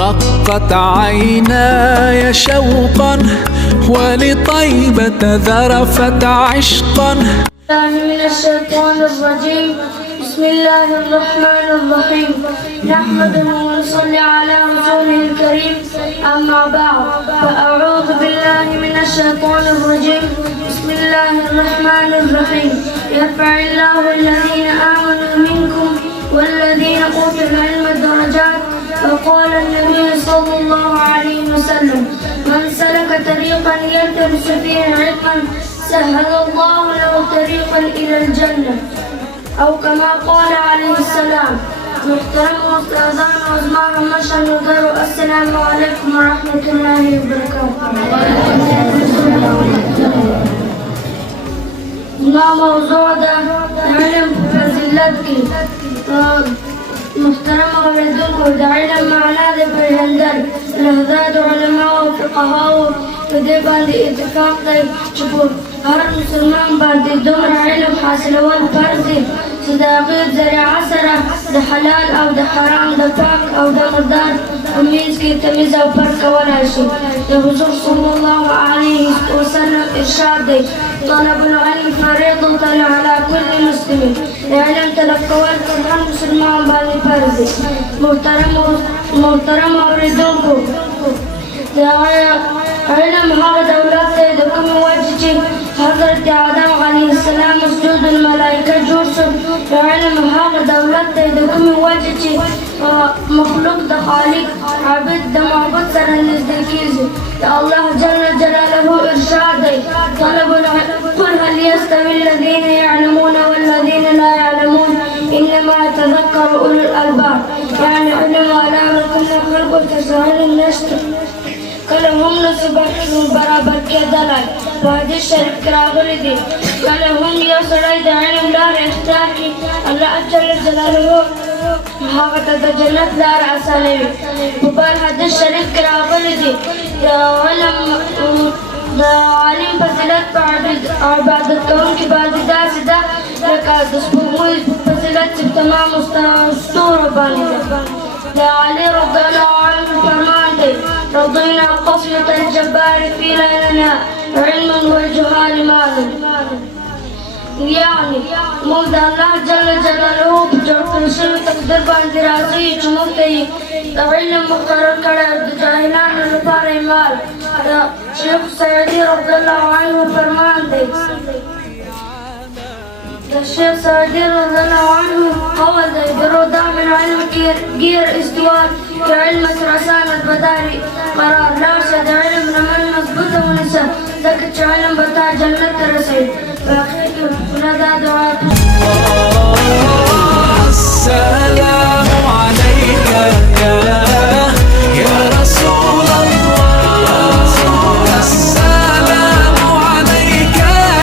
رقت عيناي شوقا ولطيبة ذرفت عشقا. من الشيطان الرجيم. بسم الله الرحمن الرحيم. نحمده ونصلي على رسوله الكريم. أما بعد فأعوذ بالله من الشيطان الرجيم. بسم الله الرحمن الرحيم. يرفع الله الذين آمنوا منكم والذين أوتوا العلم درجات. وقال النبي صلى الله عليه وسلم: من سلك طريقا يلتمس فيه علما سهل الله له طريقا إلى الجنة، أو كما قال عليه السلام. محترم أستاذان وأسماء المشهد ودار، السلام عليكم ورحمة الله وبركاته. ما موضوع ده علم فزلتك محترم أولادكم ده علم معناه ده بالهندر الأهداد علماء وفقهاء فدي بعد اتفاق ده شوفوا هر مسلمان بعد دمر علم حاصلوان فرضي صداقية زرع عسرة ده حلال أو ده حرام ده فاك أو ده مردار وميز كي تميز أو فرق ولا شيء. ده حضور صلى الله عليه وسلم إرشاد ده طلب العلم فريضة على كل مسلم. العلم تلقوان كل مسلمان بعد فرضي. محترم أولادكم ده علم هذا دولته دكم وجهي حضرت آدم عليه السلام سجود الملائكة جرسم. علم هذا دولته دكم وجهي مخلوق ده خالق عبد ده معبد سر النزدكيز. يا الله جل جلاله إرشادي طلب قل هل يستوي الذين يعلمون والذين لا يعلمون إنما يتذكر أولو الألباب. يعني علم ولا كل خلق تسهل النشر كلهم نسبحهم برابر كدلال. وهذه الشريف كراغلي دي كلهم يصعد علم دار اختاركي الله جل جلاله هذا تجلت دار أسالي. وبال هذا الشريف كراغلي دي علم فزلت عبادتهم كبعد داسدة لك دسبوي فزلت تمام أسطورة باندة. لعلي رضي الله عنه فرمان دي رضينا قصية الجبار في ليلنا علما والجهال مالا. يعني مولد الله جل جلاله بجرد شر تقدر باندي رازي جموتي علم مقرر كرد جاهلان لفار مال. شيخ سعدي رضي الله عنه فرمان دي الشيخ سعدي رضي الله عنه قول دي برودا من علم غير استواء كعلم رسان البداري قرار لا شد علم من مضبوط ونساء ذكت علم بتاع جنة الرسول. وأخيك ولدى دعاء